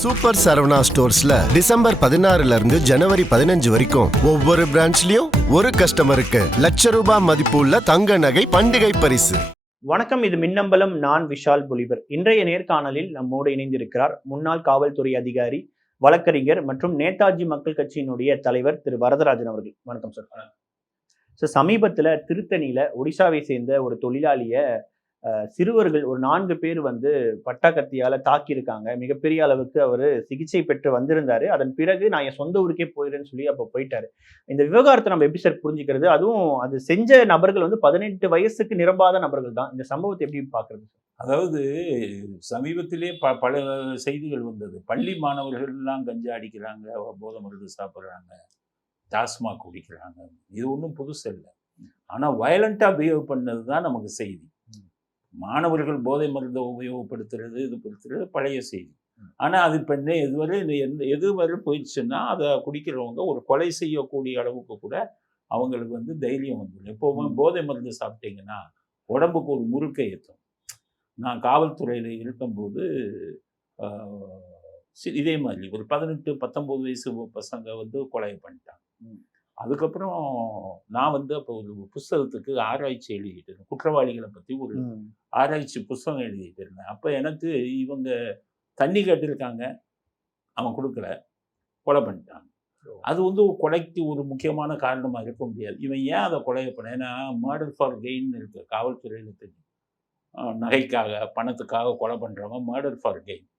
Super Saravana ஸ்டோர்ஸ்ல December 16 இருந்து ஜனவரி 15 வரைக்கும் ஒவ்வொரு பிரான்ச்லயும் ஒரு கஸ்டமருக்கு ₹1,00,000 மதிப்பு உள்ள தங்க நகை பண்டிகை பரிசு. வணக்கம், இது மின்னம்பலம். நான் விஷால் புலிவர். இன்றைய நேர்காணலில் நம்மோடு இணைந்திருக்கிறார் முன்னாள் காவல்துறை அதிகாரி, வழக்கறிஞர் மற்றும் நேதாஜி மக்கள் கட்சியினுடைய தலைவர் திரு வரதராஜன் அவர்கள். வணக்கம் சார். சமீபத்தில் திருத்தணியில ஒடிசாவை சேர்ந்த ஒரு தொழிலாளிய சிறுவர்கள் ஒரு 4 பேர் பட்டா கத்தியால தாக்கியிருக்காங்க. மிகப்பெரிய அளவுக்கு அவர் சிகிச்சை பெற்று வந்திருந்தாரு. அதன் பிறகு நான் என் சொந்த ஊருக்கே போயிடுறேன்னு சொல்லி அப்போ போயிட்டாரு. இந்த விவகாரத்தை நம்ம எப்படி சார் புரிஞ்சுக்கிறது? அதுவும் அது செஞ்ச நபர்கள் 18 வயசுக்கு நிரம்பாத நபர்கள் தான். இந்த சம்பவத்தை எப்படி பாக்குறது? அதாவது சமீபத்திலே பல செய்திகள் வந்தது. பள்ளி மாணவர்கள் எல்லாம் கஞ்சா அடிக்கிறாங்க, போதை மருந்து சாப்பிட்றாங்க, டாஸ்மாக் குடிக்கிறாங்க. இது ஒன்றும் புதுசு இல்லை. ஆனால் வயலண்டா பிஹேவ் பண்ணது தான் நமக்கு செய்தி. மாணவர்கள் போதை மருந்தை உபயோகப்படுத்துறது, இது படுத்துறது பழைய செய்தி. ஆனால் அது இப்போ எதுவரை போயிடுச்சுன்னா அதை குடிக்கிறவங்க ஒரு கொலை செய்யக்கூடிய அளவுக்கு கூட அவங்களுக்கு தைரியம் வந்துடும். எப்போவுமே போதை மருந்து சாப்பிட்டீங்கன்னா உடம்புக்கு ஒரு முறுக்கை ஏற்றும். நான் காவல்துறையில் இருக்கும்போது இதே மாதிரி ஒரு 18-19 வயசு பசங்க கொலை பண்ணிட்டாங்க. அதுக்கப்புறம் நான் அப்போ ஒரு புஸ்தகத்துக்கு ஆராய்ச்சி எழுதிட்டு இருந்தேன். குற்றவாளிகளை பற்றி ஒரு ஆராய்ச்சி புஸ்தகம் எழுதிட்டு இருந்தேன். அப்போ எனக்கு இவங்க தண்ணி கேட்டிருக்காங்க, அவன் கொடுக்கல, கொலை பண்ணிட்டாங்க. அது கொலைக்கு ஒரு முக்கியமான காரணமாக இருக்க முடியாது. இவன் ஏன் அதை கொலையை பண்ண? ஏன்னா மர்டர் ஃபார் கெயின் இருக்கு காவல்துறையில் தெரியும். நகைக்காக, பணத்துக்காக கொலை பண்ணுறவங்க மர்டர் ஃபார் கெயின்.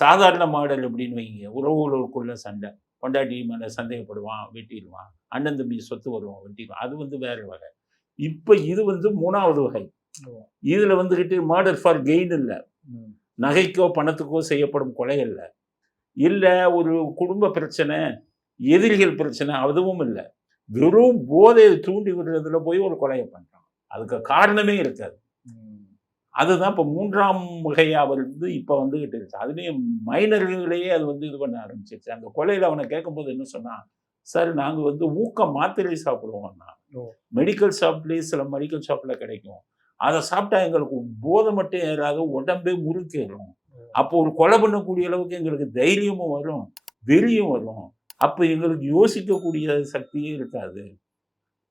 சாதாரண மர்டர் எப்படின்னு வைங்க, உறவுகளுக்குள்ள சண்டை, பொண்டாட்டி மேலே சந்தேகப்படுவான், வெட்டிடுவான், அண்ணன் தம்பி சொத்து வருவான், வெட்டிடுவான். அது வேற வகை. இப்போ இது 3வது வகை. இதில் மர்டர் ஃபார் கெயின் இல்லை, நகைக்கோ பணத்துக்கோ செய்யப்படும் கொலை இல்லை, இல்லை ஒரு குடும்ப பிரச்சனை, எதிரிகள் பிரச்சனை, அதுவும் இல்லை. வெறும் போதையை தூண்டி விடுறதுல போய் ஒரு கொலையை பண்ணுறான். அதுக்கு காரணமே இருக்காது. அதுதான் இப்போ 3ஆம் வகையாக இப்போ வந்துகிட்டு இருக்கு. அதுலேயும் மைனர்களையே அது இது பண்ண ஆரம்பிச்சிருச்சு. அந்த கொலையில் அவனை கேட்கும்போது என்ன சொன்னான், சார் நாங்கள் ஊக்க மாத்திரை சாப்பிடுவோம்னா, மெடிக்கல் ஷாப்லேயே சில மெடிக்கல் ஷாப்பில் கிடைக்கும், அதை சாப்பிட்டா எங்களுக்கு போதை மட்டும் ஏறாது, உடம்பே முறுக்கேறும். அப்போ ஒரு கொலை பண்ணக்கூடிய அளவுக்கு எங்களுக்கு தைரியமும் வரும், வெறியும் வரும். அப்போ எங்களுக்கு யோசிக்கக்கூடிய சக்தியே இருக்காது.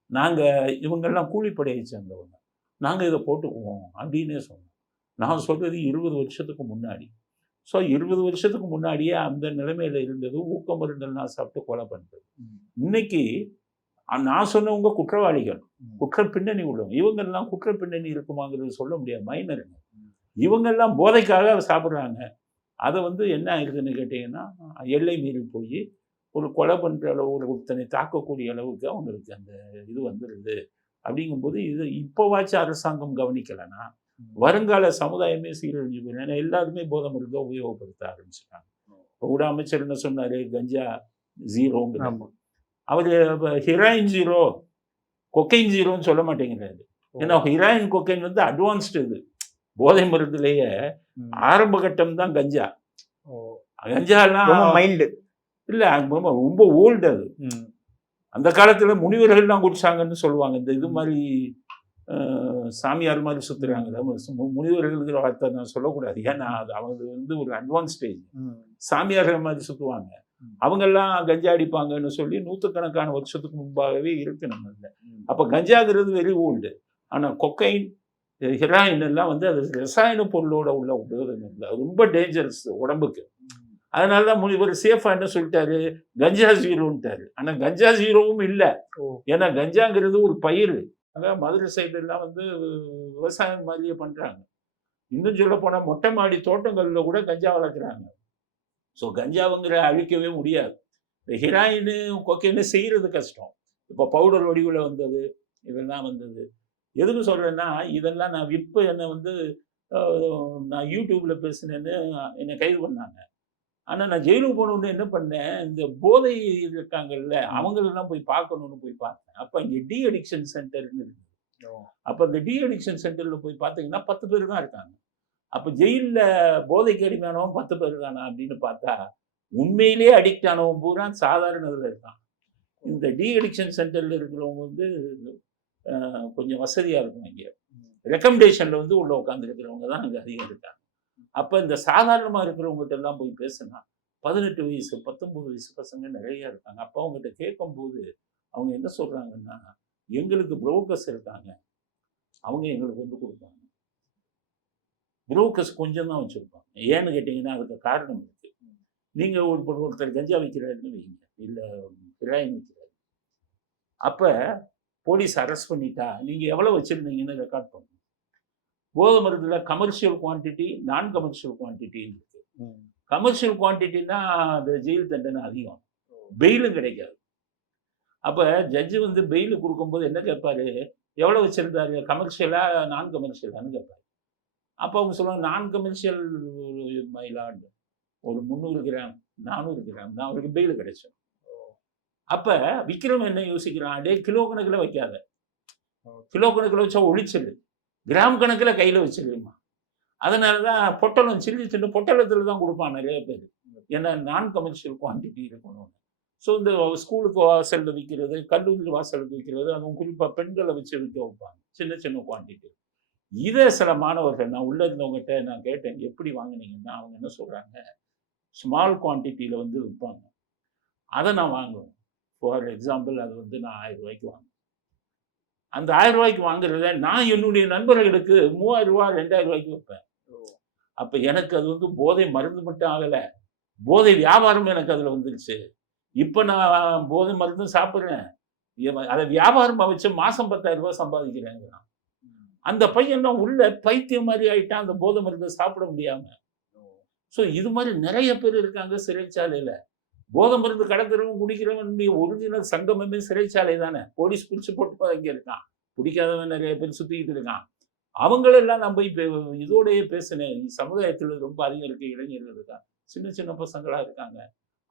நாங்கள் இவங்கெல்லாம் கூலிப்படையை சேர்ந்தவங்க, நாங்கள் இதை போட்டுக்குவோம் அப்படின்னே சொன்னோம். நான் சொல்கிறது 20 வருஷத்துக்கு முன்னாடி. ஸோ 20 வருஷத்துக்கு முன்னாடியே அந்த நிலைமையில் இருந்தது ஊக்க மருந்தெல்லாம் சாப்பிட்டு கொலை பண்ணுறது. இன்னைக்கு நான் சொன்னவங்க குற்றவாளிகள், குற்ற பின்னணி உள்ளவங்க. இவங்கெல்லாம் குற்ற பின்னணி இருக்குமாங்கிறது சொல்ல முடியாது, மைனருங்க. இவங்கெல்லாம் போதைக்காக சாப்பிட்றாங்க. அதை என்ன ஆயிருக்குன்னு கேட்டிங்கன்னா, எல்லை மீறி போய் ஒரு கொலை பண்ணுற அளவு, ஒருத்தனை தாக்கக்கூடிய அளவுக்கு அவங்களுக்கு அந்த இது வந்துடுது. அப்படிங்கும்போது இது இப்போவாச்சும் அரசாங்கம் கவனிக்கலைன்னா வருங்கால சமுதாயமே சீரழிஞ்சு போயிடும். ஏன்னா எல்லாருமே போதை மருந்தை உபயோகப்படுத்த ஆரம்பிச்சுட்டாங்க. இப்போ கூட அமைச்சர் என்ன சொன்னார், கஞ்சா ஜீரோங்க. அவர் ஹெராயின் ஜீரோ, கொக்கைன் ஜீரோன்னு சொல்ல மாட்டேங்கிறாரு. ஏன்னா ஹெராயின் கொக்கைன் அட்வான்ஸ்டு. இது போதை மருந்துலேயே ஆரம்ப கட்டம் தான் கஞ்சா. கஞ்சாலாம் மைல்டு இல்லை, ரொம்ப ஓல்டு. அது அந்த காலத்தில் முனிவர்கள்லாம் குடிச்சாங்கன்னு சொல்லுவாங்க. இந்த இது மாதிரி சாமியார் மாதிரி சுற்றுறாங்க. முனிவர்களுங்கிற வார்த்தை நான் சொல்லக்கூடாது, ஏன்னா அது அவங்க ஒரு அட்வான்ஸ் ஸ்டேஜ். சாமியார்கள் மாதிரி சுற்றுவாங்க. அவங்கெல்லாம் கஞ்சா அடிப்பாங்கன்னு சொல்லி 100கணக்கான வருஷத்துக்கு முன்பாகவே இருக்கு நம்மள. அப்போ கஞ்சாங்கிறது வெரி ஓல்டு. ஆனால் கொக்கைன், ஹெராயின் எல்லாம் அது ரசாயன பொருளோட உள்ள உபயோகம் இல்லை, ரொம்ப டேஞ்சரஸ் உடம்புக்கு. அதனால தான் முனிவர் சேஃபா என்ன சொல்லிட்டாரு, கஞ்சா ஜீரோன்ட்டாரு. ஆனால் கஞ்சா ஜீரோவும் இல்லை. ஏன்னா கஞ்சாங்கிறது ஒரு பயிர். அதான் மதுரை சைடு எல்லாம் விவசாயம் மாதிரியே பண்ணுறாங்க. இன்னும் சொல்ல போனால் மொட்டை மாடி தோட்டங்களில் கூட கஞ்சா வளர்க்குறாங்க. ஸோ கஞ்சாவுங்கிற அழிக்கவே முடியாது. இந்த ஹெராயின் கொக்கைன்னு செய்கிறது கஷ்டம். இப்போ பவுடர் வடிவில் வந்தது, இதெல்லாம் வந்தது. எதுக்கு சொல்கிறேன்னா, இதெல்லாம் நான் இப்போ என்னை நான் யூடியூப்பில் பேசினேன்னு என்னை கைது பண்ணாங்க. ஆனால் நான் ஜெயிலுக்கு போனோன்னு என்ன பண்ணேன், இந்த போதை இருக்காங்கல்ல அவங்களெல்லாம் போய் பார்க்கணுன்னு போய் பார்த்தேன். அப்போ இங்கே டி அடிக்ஷன் சென்டர்னு இருக்குது. அப்போ இந்த டி அடிக்ஷன் சென்டரில் போய் பார்த்தீங்கன்னா 10 பேர் தான் இருக்காங்க. அப்போ ஜெயிலில் போதைக்கு அடிமையானவன் 10 பேர் தானா அப்படின்னு பார்த்தா, உண்மையிலே அடிக்ட் ஆனவன் பூரா சாதாரண இதில் இருக்கான். இந்த டி அடிக்ஷன் சென்டரில் இருக்கிறவங்க கொஞ்சம் வசதியாக இருக்கும். இங்கே ரெக்கமெண்டேஷனில் உள்ள உட்காந்துருக்கிறவங்க தான் அங்கே அதிகம் இருக்காங்க. அப்போ இந்த சாதாரணமாக இருக்கிறவங்ககிட்ட எல்லாம் போய் பேசினா 18 வயசு 19 வயசு பசங்க நிறைய இருக்காங்க. அப்போ அவங்ககிட்ட கேட்கும்போது அவங்க என்ன சொல்கிறாங்கன்னா, எங்களுக்கு புரோக்கர்ஸ் இருக்காங்க, அவங்க எங்களுக்கு வந்து கொடுப்பாங்க. புரோக்கர்ஸ் கொஞ்சம் தான் வச்சுருப்பாங்க. ஏன்னு கேட்டிங்கன்னா அதுக்கு காரணம் இருக்குது. நீங்கள் ஒருத்தர் கஞ்சா விற்கிறாருன்னு வைங்க, இல்லை கிராயம் விற்கிறாரு. அப்போ போலீஸ் அரெஸ்ட் பண்ணிட்டா நீங்கள் எவ்வளோ வச்சுருந்தீங்கன்னு ரெக்கார்ட் பண்ணணும். போதை மருந்தில் கமர்ஷியல் குவான்டிட்டி, நான் கமர்ஷியல் குவான்டிட்டின்னு இருக்குது. கமர்ஷியல் குவான்டிட்டின்னா அது ஜெயில் தண்டனை அதிகம், பெயிலும் கிடைக்காது. அப்போ ஜட்ஜு வந்து பெயில் கொடுக்கும்போது என்ன கேட்பாரு, எவ்வளோ வச்சுருந்தாரு, கமர்ஷியலாக நான் கமர்ஷியலான்னு கேட்பாரு. அப்போ அவங்க சொல்லுவாங்க நான் கமர்ஷியல் மயிலாண்டு ஒரு 300 கிராம் 400 கிராம் தான் அவருக்கு பெயில் கிடைச்சோம். அப்போ விக்ரம் என்ன யோசிக்கிறான், டே கிலோ கணக்கில் வைக்காத, கிலோ கணக்கில் வச்சா ஒழிச்சிடு, கிராம் கணக்கில் கையில் வச்சிருமா. அதனால தான் பொட்டலம் சின்ன பொட்டலத்தில் தான் கொடுப்பான் நிறைய பேர், ஏன்னா நான் கமர்ஷியல் குவான்டிட்டி இருக்கணும். ஸோ இந்த ஸ்கூலுக்கு வாசலில் விற்கிறது, கல்லூரி வாசலுக்கு விற்கிறது, அதுவும் குறிப்பாக பெண்களை வச்சு விற்க வைப்பாங்க சின்ன சின்ன குவான்டிட்டி. இதை சில மாணவர்கள், நான் உள்ளே இருந்தவங்ககிட்ட நான் கேட்டேன் எப்படி வாங்கினீங்கன்னா, அவங்க என்ன சொல்கிறாங்க, ஸ்மால் குவான்டிட்டியில் வந்து விற்பாங்க, அதை நான் வாங்குவேன். ஃபார் எக்ஸாம்பிள் அது வந்து நான் 1000 ரூபாய்க்கு வாங்குவேன். அந்த 1000 ரூபாய்க்கு வாங்குறத நான் என்னுடைய நண்பர்களுக்கு 3000 ரூபா 2000 ரூபாய்க்கு வைப்பேன். அப்போ எனக்கு அது வந்து போதை மருந்து மட்டும் ஆகலை, போதை வியாபாரம் எனக்கு அதில் வந்துருச்சு. இப்போ நான் போதை மருந்து சாப்பிட்றேன், அதை வியாபாரமாக வச்சு மாதம் 10,000 ரூபாய் சம்பாதிக்கிறேங்கிறான். அந்த பையன் தான் உள்ள பைத்தியம் மாதிரி ஆகிட்டான் அந்த போதை மருந்தை சாப்பிட முடியாமல். ஸோ இது மாதிரி நிறைய பேர் இருக்காங்க சிறைச்சாலையில். போதை மருந்து கடத்துறவன் குடிக்கிறவன் ஒரிஜினல் சங்கமமே சிறைச்சாலை தானே. போலீஸ் பிடிச்சி போட்டு இங்கே இருக்கான், பிடிக்காதவன் நிறைய பேர் சுற்றிக்கிட்டு இருக்கான். அவங்களெல்லாம் நான் போய் இதோடையே பேசினேன். சமுதாயத்தில் ரொம்ப அதிகம் இருக்க இளைஞர்கள் இருக்காங்க, சின்ன சின்ன பசங்களாக இருக்காங்க,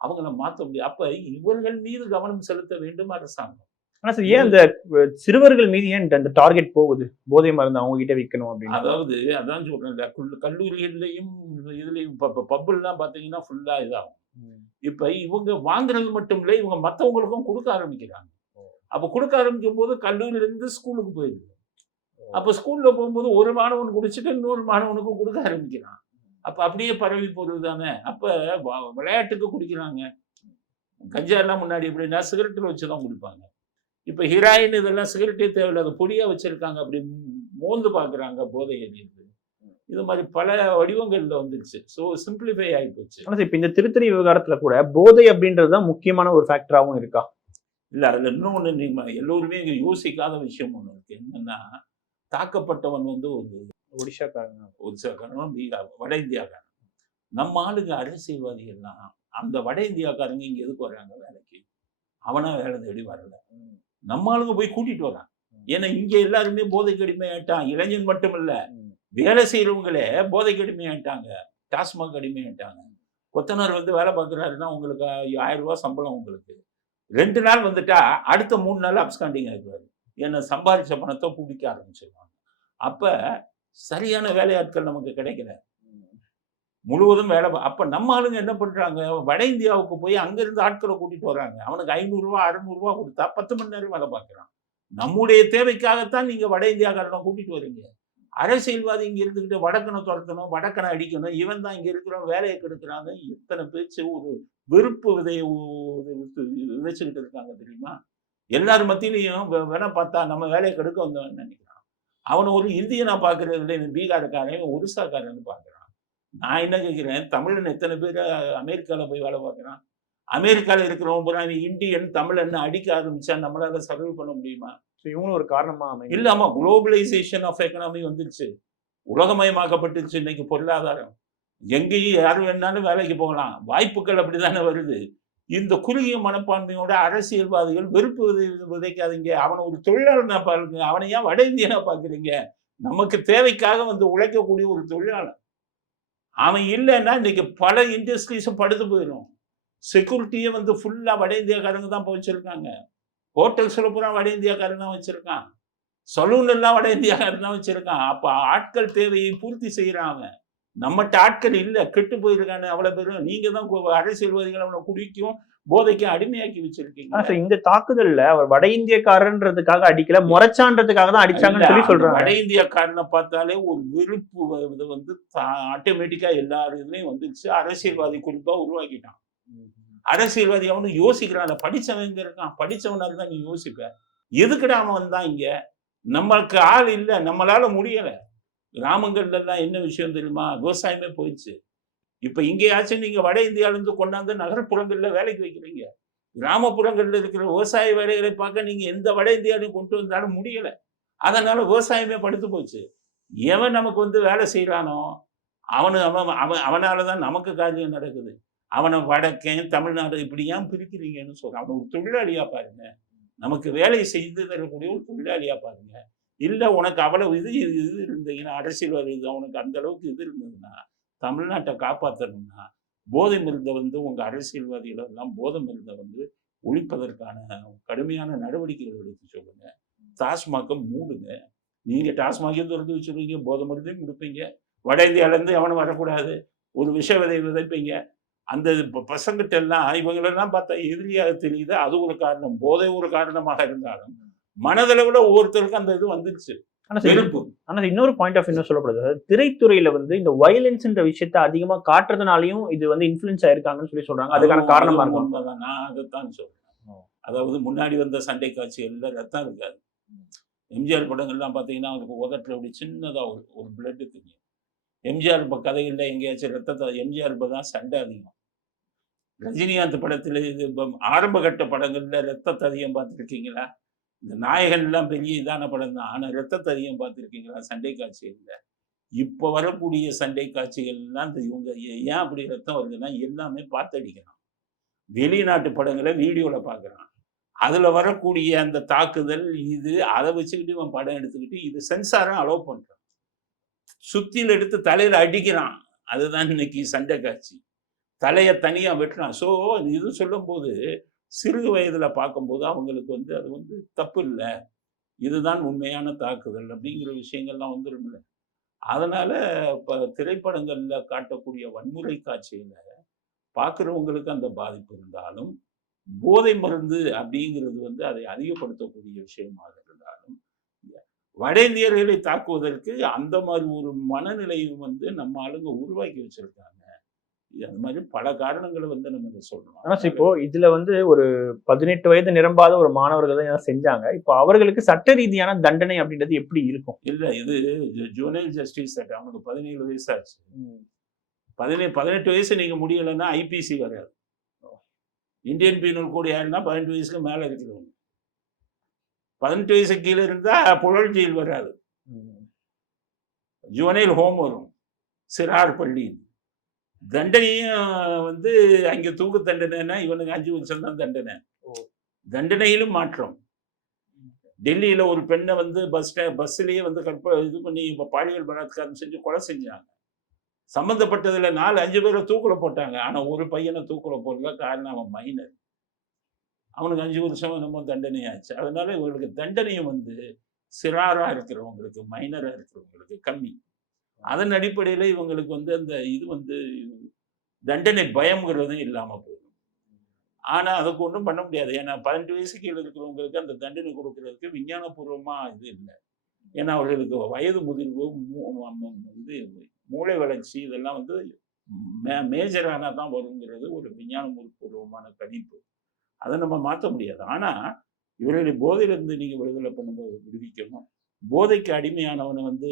அவங்கள மாற்ற முடியும். அப்போ இவர்கள் மீது கவனம் செலுத்த வேண்டும் அரசாங்கம். ஆனால் சார், ஏன் அந்த சிறுவர்கள் மீது ஏன் அந்த டார்கெட் போகுது, போதை மருந்து அவங்க கிட்ட விற்கணும் அப்படின்னு? அதாவது அதான் சொல்கிறேன், கல்லூரிகள்லையும் இதுலேயும் பப்புலாம் பார்த்தீங்கன்னா ஃபுல்லாக இதாகும். இப்போ இவங்க வாங்குறது மட்டும் இல்லை, இவங்க மற்றவங்களுக்கும் கொடுக்க ஆரம்பிக்கிறாங்க. அப்போ கொடுக்க ஆரம்பிக்கும் போது கல்லூரியிலேருந்து ஸ்கூலுக்கு போயிடுது. அப்போ ஸ்கூலில் போகும்போது ஒரு மாணவன் குடிச்சிட்டு இன்னொரு மாணவனுக்கும் கொடுக்க ஆரம்பிக்கிறான். அப்போ அப்படியே பரவி போகிறது தானே. அப்போ விளையாட்டுக்கு குடிக்கிறாங்க. கஞ்சாலாம் முன்னாடி எப்படின்னா சிகரெட்டில் வச்சு தான் குடிப்பாங்க. இப்போ ஹீராயின் இதெல்லாம் சிகரெட்டே தேவையில்லாத பொடியாக வச்சுருக்காங்க, அப்படி மோந்து பார்க்குறாங்க போதை எறியுது. இது மாதிரி பல வடிவங்கள்ல வந்துருச்சு. ஸோ சிம்பிளிஃபை ஆகி போச்சு. ஆனால் இப்போ இந்த திருத்தணி விவகாரத்தில் கூட போதை அப்படின்றது தான் முக்கியமான ஒரு ஃபேக்டராகவும் இருக்கா? இல்லை, அதில் இன்னொன்று நீங்கள் எல்லோருமே இங்கே யோசிக்காத விஷயம் ஒன்று இருக்குது. என்னென்னா, தாக்கப்பட்டவன் வந்து ஒரு ஒடிசாக்காரன், பீகார், வட இந்தியாக்காரன். நம்ம ஆளுங்க அரசியல்வாதிகள்லாம் அந்த வட இந்தியாக்காரங்க இங்கே எதுக்கு வர்றாங்க வேலைக்கு? அவனா வேலை தேடி வரல, நம்ம ஆளுங்க போய் கூட்டிகிட்டு வரான். ஏன்னா இங்கே எல்லாருமே போதைக்கு அடிமையாயிட்டான். இளைஞன் மட்டும் இல்லை, வேலை செய்கிறவங்களே போதைக்கு அடிமையாயிட்டாங்க, டாஸ்மாக் அடிமையாயிட்டாங்க. கொத்தனார் வந்து வேலை பார்க்குறாருன்னா உங்களுக்கு 1000 ரூபா சம்பளம், உங்களுக்கு 2 நாள் வந்துட்டா அடுத்த 3 நாள் அப்ஸ்காண்டிங் ஆகிடுவார். ஏன்னா சம்பாதிச்ச பணத்தை குடிக்க ஆரம்பிச்சிருவாங்க. அப்போ சரியான வேலையாட்கள் நமக்கு கிடைக்கல, முழுவதும் வேலை. அப்போ நம்ம ஆளுங்க என்ன பண்ணுறாங்க, வட இந்தியாவுக்கு போய் அங்கேருந்து ஆட்களை கூட்டிகிட்டு வராங்க. அவனுக்கு 500 ரூபா 600 ரூபா கொடுத்தா 10 மணி நேரம் வேலை பார்க்குறான். நம்முடைய தேவைக்காகத்தான் நீங்கள் வட இந்தியாக்காரனை கூட்டிகிட்டு வரீங்க. அரசியல்வாதி இங்கே இருந்துக்கிட்டு வடக்கனை துரத்தணும், வடக்கனை அடிக்கணும், இவன் தான் இங்கே இருக்கிறவன் வேலையை கெடுக்கிறாங்க, இத்தனை பேச்சு ஒரு வெறுப்பு விதையை விதைச்சுக்கிட்டு இருக்காங்க தெரியுமா? எல்லார் மத்தியிலையும் வேணா பார்த்தா நம்ம வேலையை கெடுக்க வந்தவன் நினைக்கிறான். அவனை ஒரு இந்தியனா பார்க்கறது இல்லை, பீகார்காரன் ஒரிசாக்காரன்னு பார்க்குறான். நான் என்ன கேட்குறேன், தமிழன் எத்தனை பேர் அமெரிக்காவில் போய் வேலை பார்க்குறான்? அமெரிக்காவில் இருக்கிறவங்க பூரா இந்தியன் தமிழன்னு அடிக்க ஆரம்பிச்சா நம்மளால சர்வை பண்ண முடியுமா? இவங்களும் ஒரு காரணமா இல்லாம குளோபலைசேஷன் ஆஃப் எக்கனாமி வந்துருச்சு, உலகமயமாக்கப்பட்டுச்சு. இன்னைக்கு பொருளாதாரம் எங்கேயும் யார் வேணாலும் வேலைக்கு போகலாம், வாய்ப்புகள் அப்படிதானே வருது. இந்த குறுகிய மனப்பான்மையோட அரசியல்வாதிகள் வெறுப்பு விதைக்காதீங்க. அவனை ஒரு தொழிலாளனா பாருங்க, அவனை ஏன் வட இந்தியனா பார்க்குறீங்க? நமக்கு தேவைக்காக வந்து உழைக்கக்கூடிய ஒரு தொழிலாளர் அவன் இல்லைன்னா இன்னைக்கு பல இண்டஸ்ட்ரீஸும் படுத்து போயிடும். செக்யூரிட்டியே வந்து ஃபுல்லாக வட இந்தியாக்காரங்க தான் வச்சுருக்காங்க. ஹோட்டல்ஸில் பூரா வட இந்தியாக்காரன் தான் வச்சுருக்கான். சலூன் எல்லாம் வட இந்தியாக்காரன் தான் வச்சுருக்கான். அப்போ ஆட்கள் தேவையை பூர்த்தி செய்கிறான் அவன். நம்மகிட்ட ஆட்கள் இல்ல, கெட்டு போயிருக்கானு அவ்வளவு பேரும். நீங்க தான் அரசியல்வாதிகள் அவனை குடிக்கும் போதைக்கு அடிமையாக்கி வச்சிருக்கீங்க. இந்த தாக்குதல்ல அவர் வட இந்தியக்காரன்றதுக்காக அடிக்கல, முறைச்சான்றதுக்காக தான் அடிச்சாங்கன்னு சொல்லி சொல்றாங்க. வட இந்தியக்காரனை பார்த்தாலே ஒரு வெறுப்பு இது வந்து ஆட்டோமேட்டிக்கா எல்லாருமே வந்துச்சு. அரசியல்வாதி குறிப்பா உருவாக்கிட்டான். அரசியல்வாதி அவனு யோசிக்கிறான், படிச்சவங்க இருக்கான், படிச்சவனால தான் நீ யோசிப்ப. எதுக்குடா அவன் வந்தான் இங்க? நம்மளுக்கு ஆள் இல்ல, நம்மளால முடியல. கிராமங்கள்ல எல்லாம் என்ன விஷயம் தெரியுமா? விவசாயமே போயிடுச்சு. இப்ப இங்கேயாச்சும் நீங்க வட இந்தியால இருந்து கொண்டாந்து நகர்ப்புறங்கள்ல வேலைக்கு வைக்கிறீங்க. கிராமப்புறங்கள்ல இருக்கிற விவசாய வேலைகளை பார்க்க நீங்க எந்த வட இந்தியாலையும் கொண்டு வந்தாலும் முடியல. அதனால விவசாயமே படுத்து போச்சு. எவன் நமக்கு வந்து வேலை செய்யறானோ அவனாலதான் நமக்கு காரியம் நடக்குது. அவனை வடக்கேன் தமிழ்நாடு இப்படி ஏன் பிரிக்கிறீங்கன்னு சொல்றான். அவனை ஒரு தொழிலாளியா பாருங்க, நமக்கு வேலை செய்து தரக்கூடிய ஒரு தொழிலாளியா பாருங்க. இல்ல உனக்கு அவ்வளவு இது இருந்தீங்கன்னா, அரசியல்வாதி இது அவனுக்கு அந்த அளவுக்கு இது இருந்ததுன்னா, தமிழ்நாட்டை காப்பாற்றணும்னா போதை மருந்தை வந்து உங்க அரசியல்வாதிகள் எல்லாம் போதை மருந்தை வந்து ஒழிப்பதற்கான கடுமையான நடவடிக்கைகள் எடுத்து சொல்லுங்க. டாஸ்மாகை மூடுங்க. நீங்க டாஸ்மாகையும் திறந்து வச்சுருவீங்க, போதை மருந்தையும் கொடுப்பீங்க. வட இந்தியால இருந்து எவனும் வரக்கூடாது. ஒரு விஷ விதை விதைப்பீங்க. அந்த பசங்கிட்ட எல்லாம் இவங்களெல்லாம் பார்த்தா எதிரியாக தெரியுது. அது ஒரு காரணம். போதை ஒரு காரணமாக இருந்தாலும் மனதளவுல ஒவ்வொருத்தருக்கும் அந்த இது வந்துருச்சு. ஆனா இன்னொரு பாயிண்ட் ஆஃப் வியூ சொல்லப்படுது, திரைத்துறையில வந்து இந்த வயலன்ஸ்ன்ற விஷயத்த அதிகமா காட்டுறதுனாலையும் இது வந்து இன்ஃப்ளூயன்ஸ் ஆயிருக்காங்கன்னு சொல்லி சொல்றாங்க. அதுக்கான காரணமா இருக்கும். நான் அதைத்தான் சொல்றேன். அதாவது முன்னாடி வந்த சண்டை காட்சிகள்ல ரத்தம் இருக்காது. எம்ஜிஆர் படங்கள்லாம் பார்த்தீங்கன்னா அவருக்கு உதட்டில் அப்படி சின்னதா ஒரு பிளட்டு தெரியும். எம்ஜிஆர் கதைகள்ல எங்கேயாச்சும் ரத்தத்தை எம்ஜிஆர் தான் சண்டை அதிகம். ரஜினிகாந்த் படத்துல இது ஆரம்ப கட்ட படங்கள்ல ரத்தத்தை அதிகம் பார்த்துருக்கீங்களா? இந்த நாயகன் எல்லாம் பெரிய இதான படம் தான். ஆனா ரத்தத்தை அதிகம் பார்த்துருக்கீங்களா சண்டை காட்சிகள்ல? இப்ப வரக்கூடிய சண்டை காட்சிகள்லாம் இந்த இவங்க ஏன் அப்படி ரத்தம் வருதுன்னா எல்லாமே பார்த்தடிக்கிறான். வெளிநாட்டு படங்களை வீடியோல பார்க்குறான். அதுல வரக்கூடிய அந்த தாக்குதல் இது அதை வச்சுக்கிட்டு இவன் படம் எடுத்துக்கிட்டு இது சென்சாரம் அலோவ் பண்றான். சுத்தியில் எடுத்து தலையில அடிக்கிறான். அதுதான் இன்னைக்கு சண்டை காட்சி. தலையை தனியா வெட்டுறான். ஸோ இது சொல்லும் போது சிறு வயதுல பார்க்கும்போது அவங்களுக்கு வந்து அது வந்து தப்பு இல்லை, இதுதான் உண்மையான தாக்குதல் அப்படிங்கிற விஷயங்கள்லாம் வந்துரும்ல. அதனால இப்போ திரைப்படங்கள்ல காட்டக்கூடிய வன்முறை காட்சியில பார்க்குறவங்களுக்கு அந்த பாதிப்பு இருந்தாலும், போதை மருந்து அப்படிங்கிறது வந்து அதை அதிகப்படுத்தக்கூடிய விஷயமாக இருந்தாலும், வட இந்தியர்களை தாக்குவதற்கு அந்த மாதிரி ஒரு மனநிலையும் வந்து நம்ம ஆளுங்க உருவாக்கி வச்சிருக்காங்க. அது மாதிரி பல காரணங்களை வந்து நம்ம சொல்லணும். ஆனா இப்போ இதுல வந்து ஒரு 18 வயது நிரம்பாத ஒரு மாணவர்கள் தான் செஞ்சாங்க. இப்போ அவர்களுக்கு சட்ட ரீதியான தண்டனை அப்படின்றது எப்படி இருக்கும்? இல்ல, இது ஜுவனைல் ஜஸ்டிஸ் ஆக்ட். அவனுக்கு 17 வயசு ஆச்சு. 18 வயசு நீங்க முடியலைன்னா ஐபிசி வராது. இந்தியன் பீனல் கோட் யாருன்னா 18 வயசுக்கு மேல இருக்கிறவங்க. 18 வயசு கீழே இருந்தா புழல் ஜெயில் வராது, ஜுவனைல் ஹோம் வரும், சிறார் பள்ளி. தண்டனையும் வந்து அங்க தூக்கு தண்டனைன்னா இவனுக்கு 5 வருஷம் தான் தண்டனை. தண்டனையிலும் மாற்றம். டெல்லியில ஒரு பெண்ணை வந்து பஸ்லயே வந்து இது பண்ணி பாலியல் பலாத்காரம் செஞ்சு கொலை செஞ்சாங்க. சம்பந்தப்பட்டதுல 4-5 பேரை தூக்குல போட்டாங்க. ஆனா ஒரு பையனை தூக்குல போடல. காரணம் அவன் மைனர். அவனுக்கு 5 வருஷம் நம்ம தண்டனையாச்சு. அதனால இவங்களுக்கு தண்டனையும் வந்து சிறாரா இருக்கிறவங்களுக்கு, மைனரா இருக்கிறவங்களுக்கு கம்மி. அதன் அடிப்படையில இவங்களுக்கு வந்து அந்த இது வந்து தண்டனை பயம்ங்கிறதும் இல்லாம போயிடும். ஆனா அதுக்கு ஒன்றும் பண்ண முடியாது. ஏன்னா 18 வயசு கீழே இருக்கிறவங்களுக்கு அந்த தண்டனை கொடுக்கறதுக்கு விஞ்ஞானபூர்வமா இது இல்லை. ஏன்னா அவர்களுக்கு வயது முதிர்வு, இது மூளை வளர்ச்சி இதெல்லாம் வந்து மேஜரானா தான் வருங்கிறது ஒரு விஞ்ஞானபூர்வமான கணிப்பு. அதை நம்ம மாற்ற முடியாது. ஆனா இவர்களை போதையிலிருந்து நீங்க விடுதலை பண்ணும்போது விடுவிக்கணும். போதைக்கு அடிமையானவனை வந்து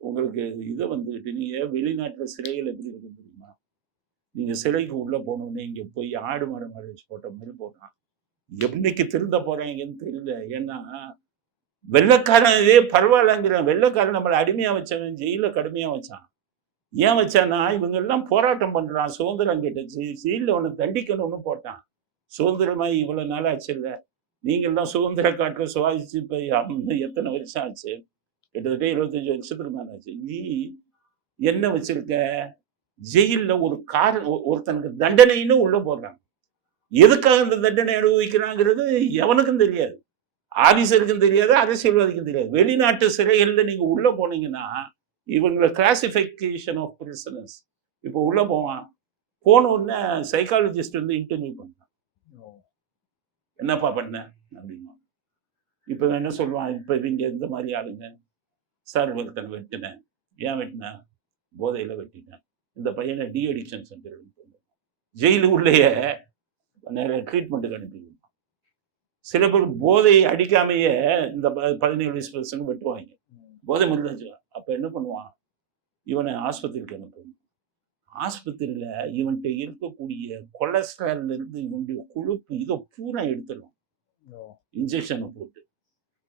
உங்களுக்கு இதை வந்துட்டு நீங்க வெளிநாட்டுல சிறைகள் எப்படி இருக்கு தெரியுமா? நீங்க சிறைக்கு உள்ள போனோடனே இங்க போய் ஆடு மாடு மேரேஜ் போட்ட மாதிரி போட்டான். என்னைக்கு திருந்த போறாங்கன்னு தெரியல. ஏன்னா வெள்ளைக்காரன் இதே பரவாயில்லங்கிறான். வெள்ளைக்காரன் நம்மளை அடிமையா வச்சவன் ஜெயில கடுமையா வச்சான். ஏன் வச்சானா இவங்க எல்லாம் போராட்டம் பண்றான், சுதந்திரம் கேட்டுச்சு, ஜெயில அவனை தண்டிக்கணும்னு போட்டான். சுதந்திரமாயி இவ்வளவு நாள் ஆச்சு இல்ல, நீங்க எல்லாம் சுதந்திர காற்று சுவாசிச்சு இப்ப எத்தனை வருஷம் ஆச்சு? கிட்டத்தட்ட 25 வருஷத்துக்கு மேல ஆச்சு. நீ என்ன வச்சிருக்க? ஜெயில ஒருத்தனுக்கு தண்டனைன்னு உள்ள போடுறாங்க. எதுக்காக இந்த தண்டனை அனுபவிக்கிறாங்கிறது எவனுக்கும் தெரியாது, ஆபீசருக்கும் தெரியாது, அரசியல்வாதிக்கும் தெரியாது. வெளிநாட்டு சிறைகள்ல நீங்க உள்ள போனீங்கன்னா இவங்கள கிளாசிஃபிகேஷன் ஆஃப் பிரிசனர்ஸ். இப்போ உள்ள போன உடனே சைக்காலஜிஸ்ட் வந்து இன்டர்வியூ பண்ணான். என்னப்பா பண்ண அப்படின்னா, இப்போ என்ன சொல்லுவான், இப்போ இவங்க இந்த மாதிரி ஆளுங்க, சார் ஒருத்தனை வெட்டினேன். ஏன் வெட்டினேன்? போதையில் வெட்டினேன். இந்த பையனை டி அடிக்ஷன் சென்டர் ஜெயிலு உள்ளேயே நிறைய ட்ரீட்மெண்ட்டுக்கு அனுப்பிடுவான். சில பேர் போதையை அடிக்காமையே இந்த 17 வயசு பசங்க வெட்டுவாங்க. போதை முடிஞ்சாச்சு. அப்போ என்ன பண்ணுவான், இவனை ஆஸ்பத்திரிக்கு அனுப்புவான். ஆஸ்பத்திரியில் இவன்கிட்ட இருக்கக்கூடிய கொலஸ்ட்ரால்ல இருந்து இவனுடைய கொழுப்பு இதை பூரா எடுத்துடும், இன்ஜெக்ஷனை போட்டு.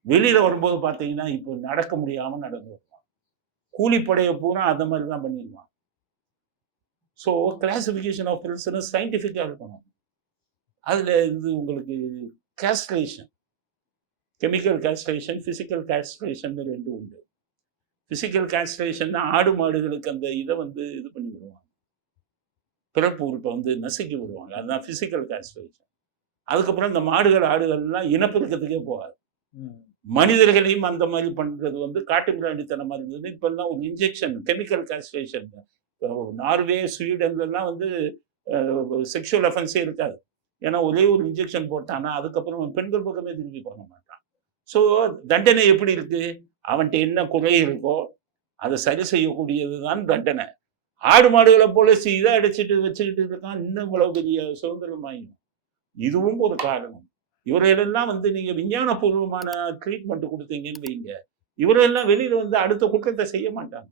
வெளியில வரும்போது பார்த்தீங்கன்னா இப்போ நடக்க முடியாம நடந்து வருவான். கூலிப்படையை பூரா அந்த மாதிரி தான் பண்ணிடுவான். ஸோ கிளாசிஃபிகேஷன் ஆஃப் பிரிசனர்ஸ் சயின்டிஃபிக்காக இருக்கணும். அதில் இது உங்களுக்கு castration, chemical castration, physical castration ரெண்டு உண்டு. ஃபிசிக்கல் கேஸ்ட்ரேஷன்னா ஆடு மாடுகளுக்கு அந்த இதை வந்து இது பண்ணி விடுவாங்க, பிறப்பு உறுப்பை வந்து நசுக்கி விடுவாங்க. அதுதான் ஃபிசிக்கல் கேஸ்ட்ரேஷன். அதுக்கப்புறம் இந்த மாடுகள் ஆடுகள்லாம் இனப்பெருக்கத்துக்கே போகாது. மனிதர்களையும் அந்த மாதிரி பண்ணுறது வந்து காட்டு மிராண்டித்தனமாக இருந்தது. இப்போல்லாம் ஒரு இன்ஜெக்ஷன், கெமிக்கல் கேஸ்ட்ரேஷன். நார்வே, ஸ்வீடன்லாம் வந்து செக்ஷுவல் அஃபென்ஸே இருக்காது. ஏன்னா ஒரே ஒரு இன்ஜெக்ஷன் போட்டானா அதுக்கப்புறம் பெண்கள் பக்கமே திரும்பி பண்ண மாட்டான். ஸோ தண்டனை எப்படி இருக்கு, அவன்கிட்ட என்ன குறை இருக்கோ அதை சரி செய்யக்கூடியது தான் தண்டனை. ஆடு மாடுகளை போல இதை அடிச்சுட்டு வச்சுக்கிட்டு இருக்கான், இன்னும் இவ்வளவு பெரிய சுதந்திரமாயிடும். இதுவும் ஒரு காரணம். இவரையெல்லாம் வந்து நீங்க விஞ்ஞானபூர்வமான ட்ரீட்மெண்ட் கொடுத்தீங்கன்னு வைங்க, இவரெல்லாம் வெளியில வந்து அடுத்த குற்றத்தை செய்ய மாட்டாங்க.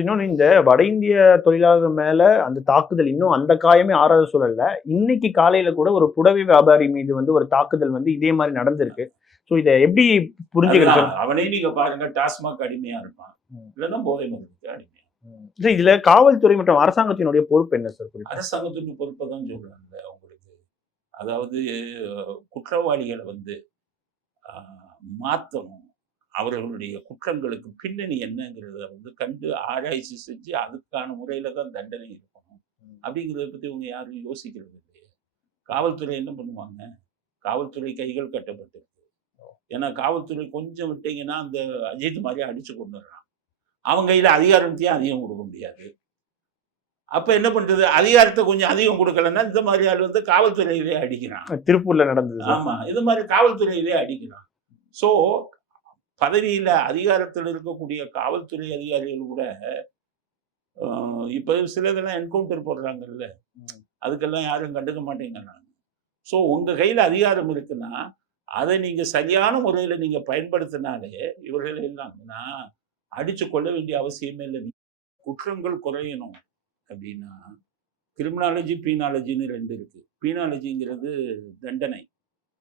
இன்னொன்று, இந்த வட இந்திய தொழிலாளர் மேல அந்த தாக்குதல் இன்னும் அந்த காயமே ஆறாத சூழல்ல இன்னைக்கு காலையில கூட ஒரு புடவை வியாபாரி மீது வந்து ஒரு தாக்குதல் வந்து இதே மாதிரி நடந்திருக்கு. ஸோ இதை எப்படி புரிஞ்சுக்கிறது? அவனையும் நீங்க பாருங்க, டாஸ்மாக் அடிமையா இருப்பான், இல்லைன்னா போதை மருந்துக்கு அடிமையா. இதுல காவல்துறை மற்றும் அரசாங்கத்தினுடைய பொறுப்பு என்ன சார்? அரசாங்கத்துக்கு பொறுப்பை தான் சொல்றாங்க அவங்களுக்கு. அதாவது குற்றவாளிகளை வந்து மாற்றணும், அவர்களுடைய குற்றங்களுக்கு பின்னணி என்னங்கிறத வந்து கண்டு ஆராய்ச்சி செஞ்சு அதுக்கான முறையில தான் தண்டனை இருக்கணும். அப்படிங்கிறத பத்தி இவங்க யாரும் யோசிக்கிறது இல்லையே. காவல்துறை என்ன பண்ணுவாங்க, காவல்துறை கைகள் கட்டப்பட்டிருக்கு. ஏன்னா காவல்துறை கொஞ்சம் விட்டீங்கன்னா அந்த அஜித் மாதிரி அடிச்சு கொண்டுறான். அவங்க கையில அதிகாரத்தையும் அதிகம் கொடுக்க முடியாது. அப்ப என்ன பண்றது, அதிகாரத்தை கொஞ்சம் அதிகம் கொடுக்கலன்னா இந்த மாதிரி ஆள் வந்து காவல்துறையிலே அடிக்கிறான். திருப்பூர்ல நடந்தது. ஆமா, இது மாதிரி காவல்துறையிலே அடிக்கிறான். ஸோ பதவியில அதிகாரத்தில் இருக்கக்கூடிய காவல்துறை அதிகாரிகள் கூட இப்ப சிலதெல்லாம் என்கவுண்டர் போடுறாங்கல்ல, அதுக்கெல்லாம் யாரும் கண்டுக்க மாட்டேங்கிறாங்க. ஸோ உங்க கையில அதிகாரம் இருக்குன்னா அதை நீங்க சரியான முறையில நீங்க பயன்படுத்தினாலே இவர்கள் எல்லாம்னா அடிச்சு கொள்ள வேண்டிய அவசியமே இல்லை. குற்றங்கள் குறையணும் அப்படின்னா கிரிமினாலஜி, பீனாலஜின்னு ரெண்டு இருக்கு. பீனாலஜிங்கிறது தண்டனை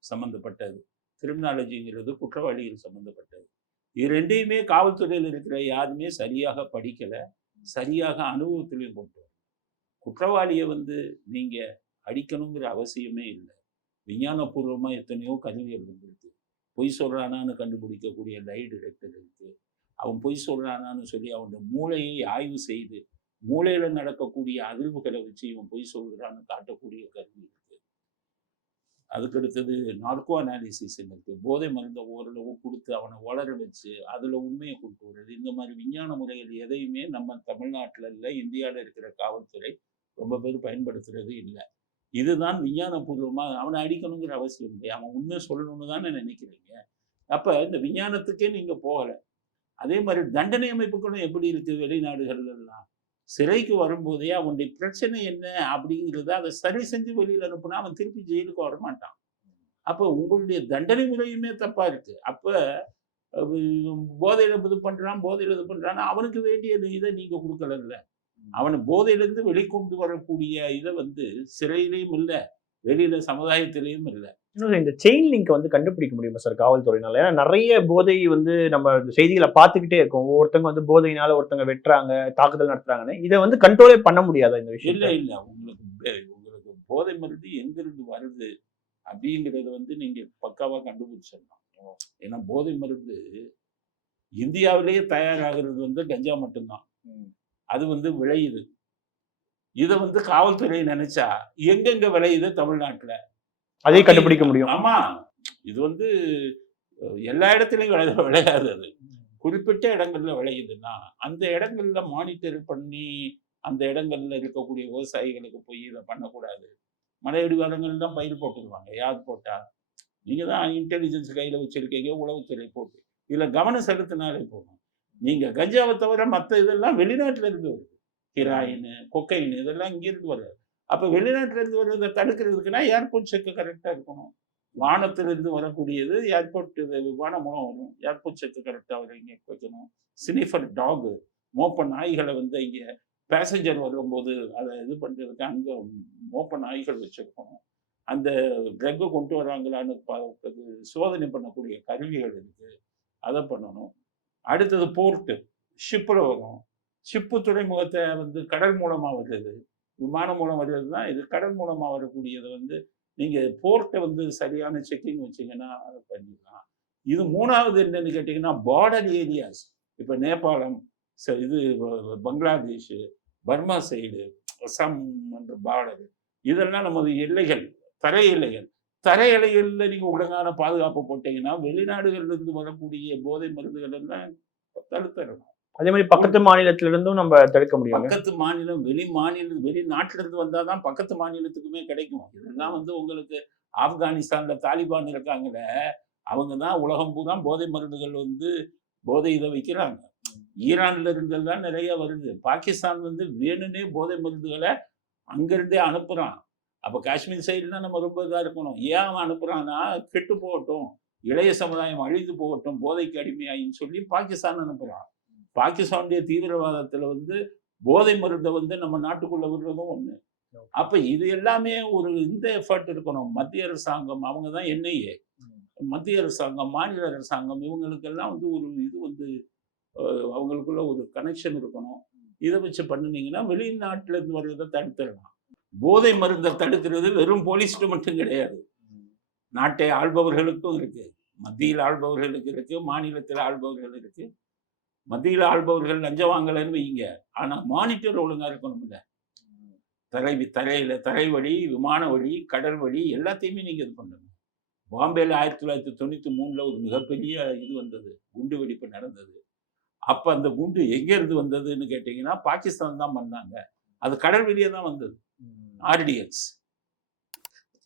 சம்பந்தப்பட்டது, கிரிமினாலஜிங்கிறது குற்றவாளிகள் சம்பந்தப்பட்டது. இது ரெண்டையுமே காவல்துறையில் இருக்கிற யாருமே சரியாக படிக்கலை, சரியாக அனுபவத்திலையும் கொண்டு வர. குற்றவாளியை வந்து நீங்க அடிக்கணுங்கிற அவசியமே இல்லை. விஞ்ஞானபூர்வமாக எத்தனையோ கருவிகள் வந்துருக்கு. பொய் சொல்கிறானான்னு கண்டுபிடிக்கக்கூடிய லை டிடெக்டர் இருக்குது. அவன் பொய் சொல்கிறானான்னு சொல்லி அவனோட மூளையை ஆய்வு செய்து மூளையில் நடக்கக்கூடிய அதிர்வுகளை வச்சு இவன் பொய் சொல்கிறான்னு காட்டக்கூடிய கருவி இருக்குது. அதுக்கடுத்தது நார்கோ அனாலிசிஸ் இருக்குது. போதை மருந்தை ஓரளவு கொடுத்து அவனை வளர வச்சு அதில் உண்மையை கொண்டு வருது. இந்த மாதிரி விஞ்ஞான முறைகள் எதையுமே நம்ம தமிழ்நாட்டில் இல்லை, இந்தியாவில் இருக்கிற காவல்துறை ரொம்ப பேர் பயன்படுத்துறது இல்லை. இதுதான் விஞ்ஞானபூர்வமாக. அவனை அடிக்கணுங்கிற அவசியம் இல்லை, அவன் உண்மை சொல்லணும்னு தானே நினைக்கிறீங்க. அப்போ இந்த விஞ்ஞானத்துக்கே நீங்கள் போகலை. அதே மாதிரி தண்டனை அமைப்புகளும் எப்படி இருக்குது வெளிநாடுகள்லாம். சிறைக்கு வரும்போதே அவனுடைய பிரச்சனை என்ன அப்படிங்கிறத அதை சரி செஞ்சு வெளியில் அனுப்புனா அவன் திருப்பி ஜெயிலுக்கு வரமாட்டான். அப்போ உங்களுடைய தண்டனை முறையுமே தப்பாக இருக்குது. அப்போ போதையில் இது பண்ணுறான்னா அவனுக்கு வேண்டிய இதை நீங்கள் கொடுக்கல. அவனை போதையிலேருந்து வெளிக்கொண்டு வரக்கூடிய இதை வந்து சிறையிலையும் இல்லை, வெளியில சமுதாயத்திலையும் இல்லை. இந்த செயின் லிங்க் வந்து கண்டுபிடிக்க முடியுமா சார் காவல்துறையினால? ஏன்னா நிறைய போதை வந்து நம்ம செய்திகளை பார்த்துக்கிட்டே இருக்கோம். ஒருத்தவங்க வந்து போதையினால ஒருத்தவங்க வெட்டுறாங்க, தாக்குதல் நடத்துறாங்கன்னு. இதை வந்து கண்ட்ரோலே பண்ண முடியாதா இந்த விஷயம்? இல்லை உங்களுக்கு போதை மருந்து எங்கிருந்து வருது அப்படிங்கிறத வந்து நீங்க பக்காவா கண்டுபிடிச்சிடலாம். ஏன்னா போதை மருந்து இந்தியாவிலேயே தயாராகிறது வந்து கஞ்சா மட்டும்தான். அது வந்து விளையுது. இதை வந்து காவல்துறை நினைச்சா எங்கெங்க விளையுது தமிழ்நாட்டுல அதே கண்டுபிடிக்க முடியும். ஆமா, இது வந்து எல்லா இடத்துலையும் விளையாது. அது குறிப்பிட்ட இடங்கள்ல விளையுதுன்னா அந்த இடங்கள்ல மானிட்டர் பண்ணி அந்த இடங்கள்ல இருக்கக்கூடிய விவசாயிகளுக்கு போய் இதை பண்ணக்கூடாது. மலை அடிவாரங்கள் தான் பயிர் போட்டுருவாங்க. யார் போட்டா? நீங்க தான் இன்டெலிஜென்ஸ் கையில வச்சிருக்கீங்க, உளவுத்துறை போட்டு. இதுல கவனம் செலுத்தினாலே போதும். நீங்க கஞ்சாவை தவிர மற்ற இதெல்லாம் வெளிநாட்டுல இருந்து வருது. ஹிராயின், கொக்கைன் இதெல்லாம் இங்கிருந்து வருது. அப்ப வெளிநாட்டுல இருந்து வர்றதை தடுக்கிறதுக்குன்னா ஏர்போர்ட் செக் கரெக்டா இருக்கணும். வானத்திலிருந்து வரக்கூடியது ஏர்போர்ட் விமானம் மூலம் வரும். ஏர்போர்ட் செக் கரெக்டா இங்க வைக்கணும். ஸ்னிஃபர் டாக், மோப்ப நாய்களை வந்து இங்க பேசஞ்சர் வரும்போது அதை இது பண்றதுக்கு அங்க மோப்ப நாய்கள் வச்சிருக்கணும். அந்த ட்ரக்கை கொண்டு வராங்களான்னு பார்க்கறது சோதனை பண்ணக்கூடிய கருவிகள் இருக்கு. அதை பண்ணணும். அடுத்தது போர்ட்டு, ஷிப்பில் வரும். ஷிப்பு துறைமுகத்தை வந்து கடல் மூலமா வருது, விமானம் மூலம் வருதுன்னா இது கடல் மூலமா வரக்கூடியதை வந்து நீங்க போர்ட்டை வந்து சரியான செக்கிங் வச்சீங்கன்னா அதை பண்ணிடலாம். இது மூணாவது என்னன்னு கேட்டீங்கன்னா பார்டர் ஏரியாஸ். இப்போ நேபாளம், இது பங்களாதேஷ், பர்மா சைடு, அசாம் என்ற பார்டர், இதெல்லாம் நமது எல்லைகள், தரை எல்லைகள். தரை எல்லைகளில் நீங்க ஒழுங்கான பாதுகாப்பு போட்டீங்கன்னா வெளிநாடுகள்ல இருந்து வரக்கூடிய போதை மருந்துகள் எல்லாம் தடுத்துடலாம். அதே மாதிரி பக்கத்து மாநிலத்திலிருந்தும் நம்ம தடுக்க முடியும். பக்கத்து மாநிலம், வெளிநாட்டுல இருந்து வந்தாதான் பக்கத்து மாநிலத்துக்குமே கிடைக்கும். இதெல்லாம் வந்து உங்களுக்கு ஆப்கானிஸ்தான்ல தாலிபான் இருக்காங்கல்ல, அவங்க தான் உலகம் பூரா போதை மருந்துகள் வந்து போதை இதை வைக்கிறாங்க. ஈரான்ல இருந்தெல்லாம் நிறைய வருது. பாகிஸ்தான் வந்து வேணும்னே போதை மருந்துகளை அங்கிருந்தே அனுப்புறான். அப்ப காஷ்மீர் சைடுலாம் நம்ம ரொம்ப இதா இருக்கணும். ஏன் அவன் அனுப்புறான்னா கெட்டு போகட்டும், இளைய சமுதாயம் அழிந்து போகட்டும், போதைக்கு அடிமையாயின்னு சொல்லி பாகிஸ்தான் அனுப்புறான். பாகிஸ்தானுடைய தீவிரவாதத்துல வந்து போதை மருந்தை வந்து நம்ம நாட்டுக்குள்ள விடுறதும் ஒண்ணு. அப்ப இது எல்லாமே ஒரு இந்த எஃபர்ட் இருக்கணும். மத்திய அரசாங்கம், அவங்க தான் என்ஐஏ, மத்திய அரசாங்கம், மாநில அரசாங்கம், இவங்களுக்கெல்லாம் வந்து ஒரு இது வந்து அவங்களுக்குள்ள ஒரு கனெக்ஷன் இருக்கணும். இதை வச்சு பண்ணினீங்கன்னா வெளிநாட்டுல இருந்து வர்றதை தடுத்துடலாம். போதை மருந்தை தடுக்கிறது வெறும் போலீஸ்ட்டு மட்டும் கிடையாது, நாட்டை ஆள்பவர்களுக்கும் இருக்கு. மத்தியில் ஆள்பவர்களுக்கு இருக்கு, மாநிலத்தில் ஆள்பவர்கள் இருக்கு. மத்தியில் ஆள்பவர்கள் லஞ்சம் வாங்கலன்னு வைங்க, ஆனா மானிட்டர் ஒழுங்கா இருக்கணும். இல்லை தரை வழி, விமான வழி, கடல் வழி எல்லாத்தையுமே நீங்க இது பண்ணணும். பாம்பேல 1993 ஒரு மிகப்பெரிய இது வந்தது, குண்டு வெடிப்பு நடந்தது. அப்ப அந்த குண்டு எங்க இருந்து வந்ததுன்னு கேட்டீங்கன்னா பாகிஸ்தான் தான் பண்ணாங்க. அது கடல் வெளியே தான் வந்தது. ஆர்டிஎக்ஸ்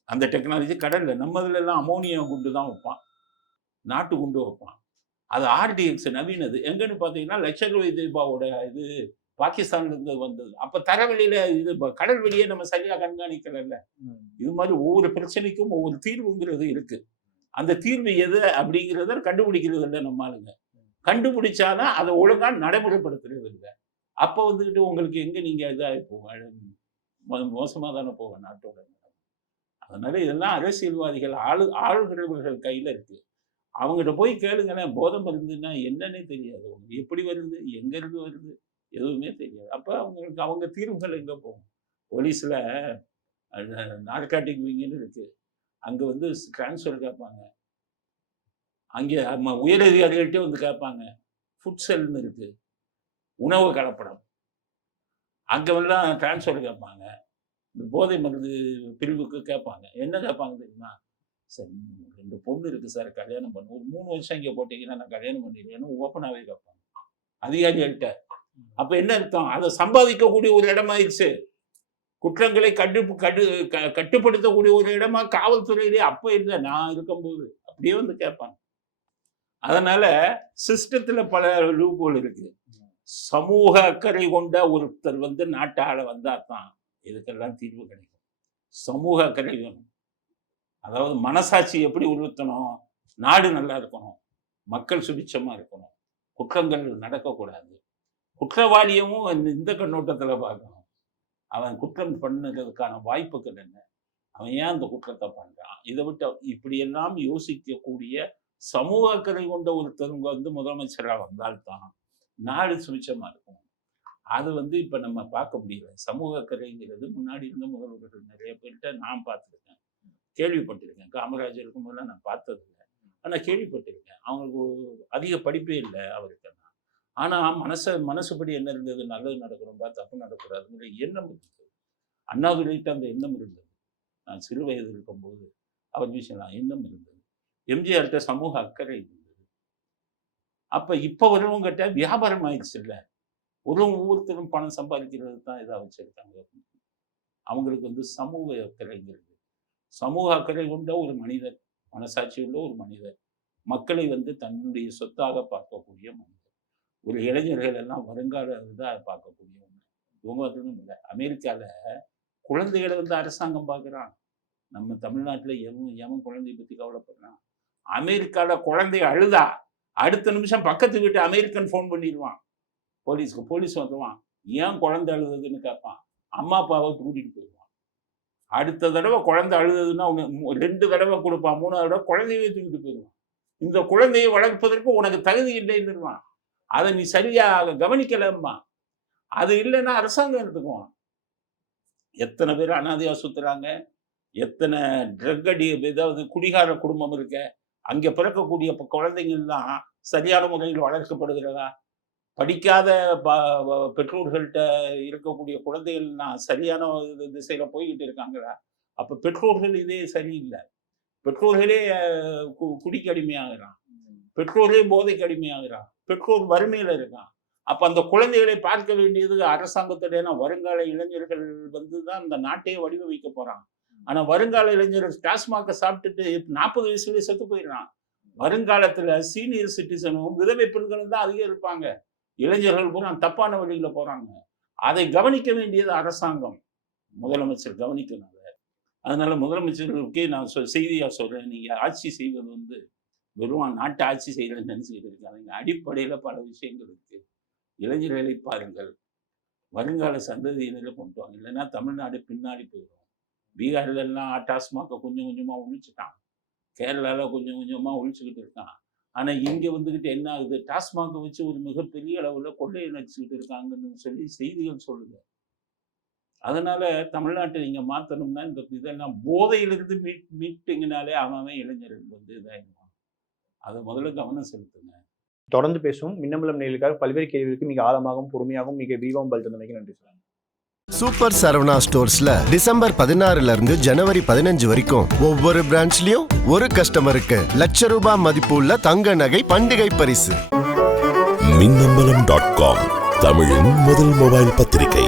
அந்த டெக்னாலஜி கடல்ல, நம்ம இதுல எல்லாம் அமோனியா குண்டு தான் வைப்பான், நாட்டு குண்டு வைப்பான். அது ஆர்டிஎக்ஸ் நவீனது. எங்கன்னு பார்த்தீங்கன்னா லட்சர்வதி தீபாவோட இது பாகிஸ்தான்ல இருந்து வந்தது. அப்ப தரவெளியில இது கடல் வெளியே நம்ம சரியா கண்காணிக்கல. இது மாதிரி ஒவ்வொரு பிரச்சனைக்கும் ஒவ்வொரு தீர்வுங்கிறது இருக்கு. அந்த தீர்வு எது அப்படிங்கிறத கண்டுபிடிக்கிறது இல்லை நம்ம ஆளுங்க. கண்டுபிடிச்சாலும் அதை ஒழுங்கா நடைமுறைப்படுத்துறது இல்லை. அப்ப வந்துக்கிட்டு உங்களுக்கு எங்க நீங்க இதாகி போக மோசமா தானே போக நாட்டோட. அதனால இதெல்லாம் அரசியல்வாதிகள் ஆளுகிறவர்கள் கையில இருக்கு. அவங்ககிட்ட போய் கேளுங்களேன், போதை மருந்துன்னா என்னன்னே தெரியாது, எப்படி வருது, எங்க இருந்து வருது, எதுவுமே தெரியாது. அப்ப அவங்களுக்கு அவங்க தீர்வுகள் எங்க போகும்? போலீஸ்ல நார்காட்டிக் விங்குன்னு இருக்கு, அங்க வந்து டிரான்ஸ்ஃபர் கேட்பாங்க. அங்கே உயரதிகாரிகள்கிட்டே வந்து கேட்பாங்க. ஃபுட் செல்னு இருக்கு, உணவு கலப்படம், அங்கெல்லாம் டிரான்ஸ்ஃபர் கேட்பாங்க. இந்த போதை மருந்து பிரிவுக்கு கேட்பாங்க. என்ன கேட்பாங்க தெரியுமா? சார் 2 பொண்ணு இருக்கு சார், கல்யாணம் பண்ண ஒரு 3 வருஷம் இங்கே போட்டீங்கன்னா நான் கல்யாணம் பண்ணிடுவேன்னு ஓப்பனாகவே கேட்பாங்க அதிகாரிகள்கிட்ட. அப்ப என்ன அர்த்தம்? அதை சம்பாதிக்கக்கூடிய ஒரு இடமாயிடுச்சு. குற்றங்களை கட்டுப்படுத்தக்கூடிய ஒரு இடமா காவல்துறையிலே அப்ப இல்லை, நான் இருக்கும்போது அப்படியே வந்து கேட்பாங்க. அதனால சிஸ்டத்துல பல லூப்ஹோல் இருக்கு. சமூக அக்கறை கொண்ட ஒருத்தர் வந்து நாட்டாள வந்தா தான் இதுக்கெல்லாம் தீர்வு கிடைக்கும். சமூக அக்கறை வேணும். அதாவது மனசாட்சி எப்படி உறுத்தணும், நாடு நல்லா இருக்கணும், மக்கள் சுபிட்சமா இருக்கணும், குற்றங்கள் நடக்கக்கூடாது. குற்றவாளியவும் இந்த கண்ணோட்டத்துல பார்க்கணும். அவன் குற்றம் பண்ணுறதுக்கான வாய்ப்புகள் என்ன, அவன் ஏன் அந்த குற்றத்தை பண்றான், இதை விட்டு இப்படியெல்லாம் யோசிக்கக்கூடிய சமூக அக்கறை கொண்ட ஒருத்தருங்க வந்து முதலமைச்சராக வந்தால்தான் நாடு சுபிட்சமா இருக்கும். அது வந்து இப்ப நம்ம பார்க்க முடியல. சமூக அக்கறைங்கிறது முன்னாடி இருந்த முதல்வர்கள் நிறைய பேர்கிட்ட நான் பார்த்துருக்கேன், கேள்விப்பட்டிருக்கேன். காமராஜர் இருக்கும்போதெல்லாம் நான் பார்த்தது இல்லை, ஆனால் கேள்விப்பட்டிருக்கேன். அவங்களுக்கு அதிக படிப்பே இல்லை அவருக்கெல்லாம். ஆனால் மனசுப்படி என்ன இருந்தது, நல்லது நடக்கணும்பா, தப்பு நடக்கூடாதுங்கிற எண்ணம் இருந்தது. அண்ணாதுரைகிட்ட அந்த எண்ணம் இருந்தது. நான் சிறு வயது இருக்கும்போது அவர் விஷயம் எண்ணம் இருந்தது. எம்ஜிஆர்கிட்ட சமூக அக்கறை இருந்தது. அப்ப இப்ப வரவும் கேட்டா வியாபாரம் ஆயிடுச்சு இல்ல, ஒவ்வொருத்தரும் பணம் சம்பாதிக்கிறது தான் இதாக வச்சிருக்காங்க. அவங்களுக்கு வந்து சமூக அக்கறைங்கிறது, சமூக அக்கறை கொண்ட ஒரு மனிதர், மனசாட்சி உள்ள ஒரு மனிதர், மக்களை வந்து தன்னுடைய சொத்தாக பார்க்கக்கூடிய மனிதர். ஒரு இளைஞர்கள் எல்லாம் வருங்கால இதாக பார்க்கக்கூடியவங்க. இவங்க வந்து இல்லை. அமெரிக்கால குழந்தைகளை வந்து அரசாங்கம் பார்க்குறான். நம்ம தமிழ்நாட்டில் எவன் குழந்தைய பற்றி கவலைப்படுறான்? அமெரிக்கால குழந்தைய அழுதா அடுத்த நிமிஷம் பக்கத்து வீட்டு அமெரிக்கன் ஃபோன் பண்ணிடுவான் போலீஸ்க்கு. போலீஸ் வந்துடுவான், ஏன் குழந்தை அழுதுன்னு கேட்பான், அம்மா அப்பாவை கூட்டிகிட்டு போயிடுவான். அடுத்த தடவை குழந்தை அழுதுன்னா 2 தடவை கொடுப்பான், 3வது தடவை குழந்தையவே தூக்கிட்டு போயிடுவான். இந்த குழந்தையை வளர்ப்பதற்கு உனக்கு தகுதி இல்லைன்னுருவான். அதை நீ சரியாக கவனிக்கலம்மா. அது இல்லைன்னா அரசாங்கம் எடுத்துக்குவான். எத்தனை பேர் அனாதையா சுத்துறாங்க, எத்தனை ட்ரக் அடி, ஏதாவது குடிகார குடும்பம் இருக்க, அங்கே பிறக்கக்கூடிய குழந்தைங்கள்லாம் சரியான முறையில் வளர்க்கப்படுகிறதா? படிக்காத பெற்றோர்கள்ட்ட இருக்கக்கூடிய குழந்தைகள்லாம் சரியான திசையில போய்கிட்டு இருக்காங்களா? அப்ப பெற்றோர்கள் இதே சரியில்லை. பெற்றோர்களே குடிக்கு அடிமையாகிறான், பெற்றோரே போதைக்கு அடிமையாகிறான், பெற்றோர் வறுமையில இருக்கான். அப்ப அந்த குழந்தைகளை பார்க்க வேண்டியது அரசாங்கத்துடைய வருங்கால இளைஞர்கள் வந்து தான் இந்த நாட்டையே வடிவமைக்க போறான். ஆனா வருங்கால இளைஞர்கள் டாஸ்மாக சாப்பிட்டுட்டு 40 வயசுலயே செத்து போயிடுறான். வருங்காலத்துல சீனியர் சிட்டிசனும் விதவை பெண்களும் தான் அதிகம் இருப்பாங்க. இளைஞர்கள் பூரா தப்பான வழியில போறாங்க. அதை கவனிக்க வேண்டியது அரசாங்கம், முதலமைச்சர் கவனிக்கணும். அதனால முதலமைச்சர்களுக்கே நான் செய்தியா சொல்றேன், நீங்க ஆட்சி செய்வது வந்து வெறும் நாட்டை ஆட்சி செய்யறதுன்னு நினைச்சுக்கிட்டு இருக்காங்க. அடிப்படையில பல விஷயங்கள் இருக்கு. இளைஞர்களை பாருங்கள், வருங்கால சந்ததியினரை கொண்டு வாங்க, இல்லைன்னா தமிழ்நாடு பின்னாடி போயிடும். பீகார்ல எல்லாம் டாஸ்மாக கொஞ்சம் கொஞ்சமா ஒழிச்சுட்டான், கேரளால கொஞ்சம் கொஞ்சமா ஒழிச்சுக்கிட்டு இருக்கான். ஆனா இங்க வந்துகிட்டு என்ன ஆகுது, டாஸ்மாக வச்சு ஒரு மிகப்பெரிய அளவுல கொள்ளையை நடிச்சுக்கிட்டு இருக்காங்கன்னு சொல்லி செய்திகள் சொல்லுங்க. அதனால தமிழ்நாட்டை நீங்க மாத்தணும்னா இந்த இதெல்லாம் போதையிலிருந்து மீட்டிங்கனாலே அவன் இளைஞர்கள் வந்து இதாயிருவான். அதை முதல்ல கவனம் செலுத்துங்க. தொடர்ந்து பேசுவோம். மின்னம்பலம் நேயர்களுக்காக பல்வேறு கேள்விகளுக்கு மிக ஆழமாகவும் பொறுமையாகவும் மிக விரிவாகவும் பதில் தந்தமைக்கு நன்றி சார். சூப்பர் சரவணா ஸ்டோர்ஸ்ல டிசம்பர் 16 இருந்து ஜனவரி 15 வரைக்கும் ஒவ்வொரு பிரான்ச்லயும் ஒரு கஸ்டமருக்கு ₹1,00,000 மதிப்பு உள்ள தங்க நகை பண்டிகை பரிசு. மின்னம்பலம்.com தமிழின் முதல் மொபைல் பத்திரிகை.